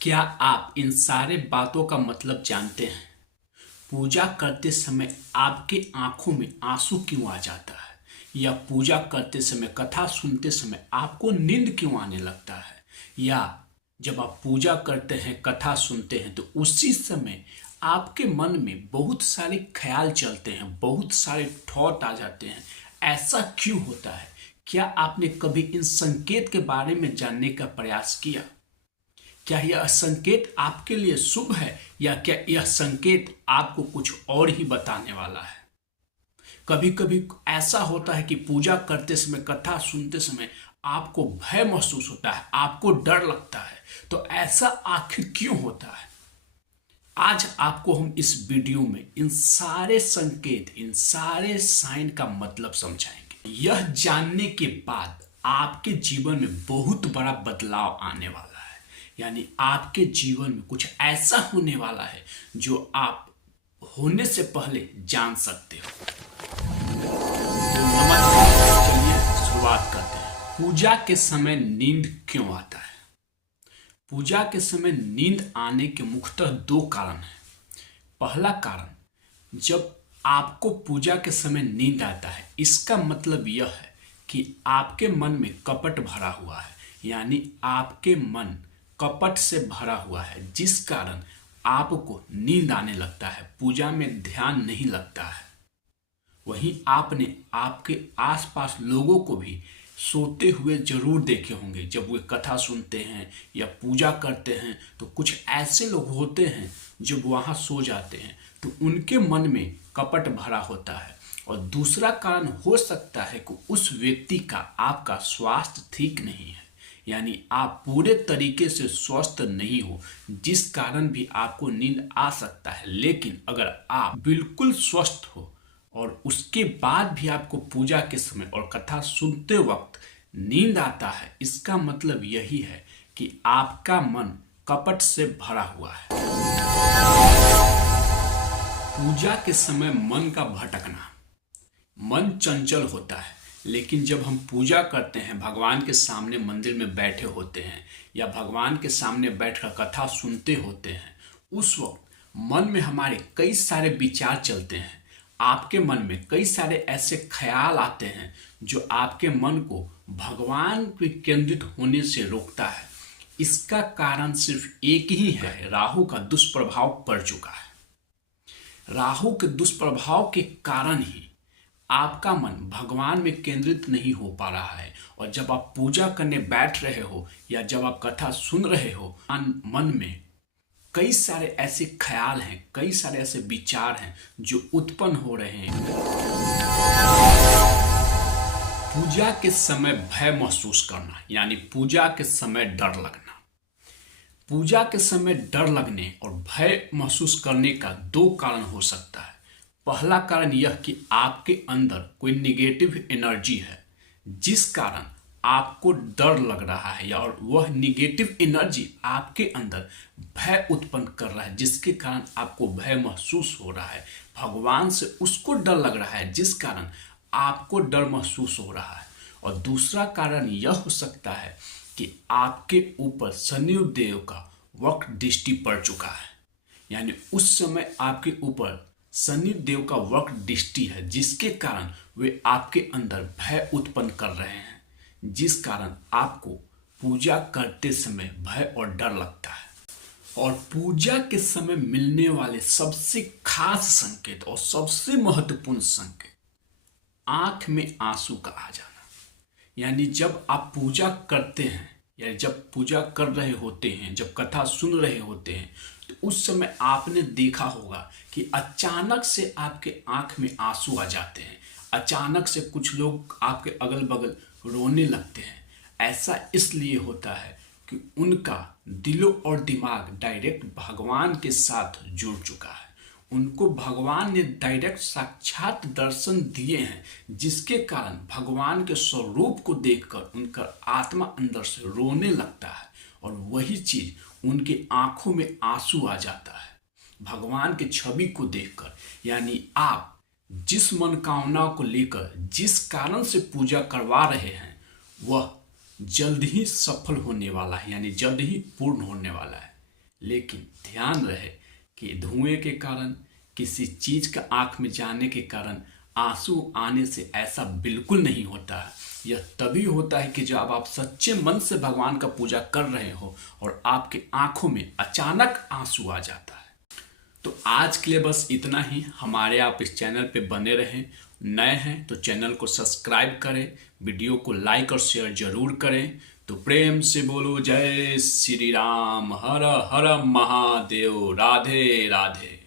क्या आप इन सारे बातों का मतलब जानते हैं? पूजा करते समय आपके आंखों में आंसू क्यों आ जाता है? या पूजा करते समय, कथा सुनते समय आपको नींद क्यों आने लगता है? या जब आप पूजा करते हैं, कथा सुनते हैं, तो उसी समय आपके मन में बहुत सारे ख्याल चलते हैं, बहुत सारे थॉट आ जाते हैं। ऐसा क्यों होता है? क्या आपने कभी इन संकेत के बारे में जानने का प्रयास किया? क्या यह संकेत आपके लिए शुभ है, या क्या यह संकेत आपको कुछ और ही बताने वाला है? कभी कभी ऐसा होता है कि पूजा करते समय, कथा सुनते समय आपको भय महसूस होता है, आपको डर लगता है। तो ऐसा आखिर क्यों होता है? आज आपको हम इस वीडियो में इन सारे संकेत, इन सारे साइन का मतलब समझाएंगे। यह जानने के बाद आपके जीवन में बहुत बड़ा बदलाव आने वाला है। यानी आपके जीवन में कुछ ऐसा होने वाला है जो आप होने से पहले जान सकते हो। तो नमस्कार, चलिए शुरुआत करते हैं। पूजा के समय नींद क्यों आता है? पूजा के समय नींद आने के मुख्यतः दो कारण हैं। पहला कारण, जब आपको पूजा के समय नींद आता है, इसका मतलब यह है कि आपके मन में कपट भरा हुआ है। यानी आपके मन कपट से भरा हुआ है, जिस कारण आपको नींद आने लगता है, पूजा में ध्यान नहीं लगता है। वहीं आपने आपके आसपास लोगों को भी सोते हुए जरूर देखे होंगे। जब वे कथा सुनते हैं या पूजा करते हैं, तो कुछ ऐसे लोग होते हैं जब वहाँ सो जाते हैं, तो उनके मन में कपट भरा होता है। और दूसरा कारण हो सकता है कि उस व्यक्ति का, आपका स्वास्थ्य ठीक नहीं है। यानी आप पूरे तरीके से स्वस्थ नहीं हो, जिस कारण भी आपको नींद आ सकता है। लेकिन अगर आप बिल्कुल स्वस्थ हो और उसके बाद भी आपको पूजा के समय और कथा सुनते वक्त नींद आता है, इसका मतलब यही है कि आपका मन कपट से भरा हुआ है। पूजा के समय मन का भटकना। मन चंचल होता है, लेकिन जब हम पूजा करते हैं, भगवान के सामने मंदिर में बैठे होते हैं या भगवान के सामने बैठकर कथा सुनते होते हैं, उस वक्त मन में हमारे कई सारे विचार चलते हैं। आपके मन में कई सारे ऐसे ख्याल आते हैं जो आपके मन को भगवान पे केंद्रित होने से रोकता है। इसका कारण सिर्फ एक ही है, राहु का दुष्प्रभाव पड़ चुका है। राहु के दुष्प्रभाव के कारण ही आपका मन भगवान में केंद्रित नहीं हो पा रहा है। और जब आप पूजा करने बैठ रहे हो या जब आप कथा सुन रहे हो, मन में कई सारे ऐसे ख्याल हैं, कई सारे ऐसे विचार हैं जो उत्पन्न हो रहे हैं। पूजा के समय भय महसूस करना, यानी पूजा के समय डर लगना। पूजा के समय डर लगने और भय महसूस करने का दो कारण हो सकता है। पहला कारण यह कि आपके अंदर कोई निगेटिव एनर्जी है, जिस कारण आपको डर लग रहा है, और वह निगेटिव एनर्जी आपके अंदर भय उत्पन्न कर रहा है, जिसके कारण आपको भय महसूस हो रहा है। भगवान से उसको डर लग रहा है, जिस कारण आपको डर महसूस हो रहा है। और दूसरा कारण यह हो सकता है कि आपके ऊपर शनिदेव का वक्र दृष्टि पड़ चुका है। यानी उस समय आपके ऊपर शनि देव का वक्र दृष्टि है, जिसके कारण वे आपके अंदर भय उत्पन्न कर रहे हैं, जिस कारण आपको पूजा करते समय भय और डर लगता है। और पूजा के समय मिलने वाले सबसे खास संकेत और सबसे महत्वपूर्ण संकेत, आंख में आंसू का आ जाना। यानी जब आप पूजा करते हैं या जब पूजा कर रहे होते हैं, जब कथा सुन रहे होते हैं, तो उस समय आपने देखा होगा कि अचानक से आपके आंख में आंसू आ जाते हैं। अचानक से कुछ लोग आपके अगल बगल रोने लगते हैं। ऐसा इसलिए होता है कि उनका दिलो और दिमाग डायरेक्ट भगवान के साथ जुड़ चुका है। उनको भगवान ने डायरेक्ट साक्षात दर्शन दिए हैं, जिसके कारण भगवान के स्वरूप को देखकर उनका आत्मा अंदर से रोने लगता है। और वही चीज उनके आंखों में आंसू आ जाता है भगवान के छवि को देखकर। यानी आप जिस मनोकामना को लेकर, जिस कारण से पूजा करवा रहे हैं, वह जल्द ही सफल होने वाला है, यानी जल्द ही पूर्ण होने वाला है। लेकिन ध्यान रहे कि धुएं के कारण, किसी चीज का आंख में जाने के कारण आंसू आने से ऐसा बिल्कुल नहीं होता है। यह तभी होता है कि जब आप सच्चे मन से भगवान का पूजा कर रहे हो और आपके आंखों में अचानक आंसू आ जाता है। तो आज के लिए बस इतना ही। हमारे आप इस चैनल पे बने रहें। नए हैं तो चैनल को सब्सक्राइब करें, वीडियो को लाइक और शेयर जरूर करें। तो प्रेम से बोलो जय श्री राम, हर हर महादेव, राधे राधे।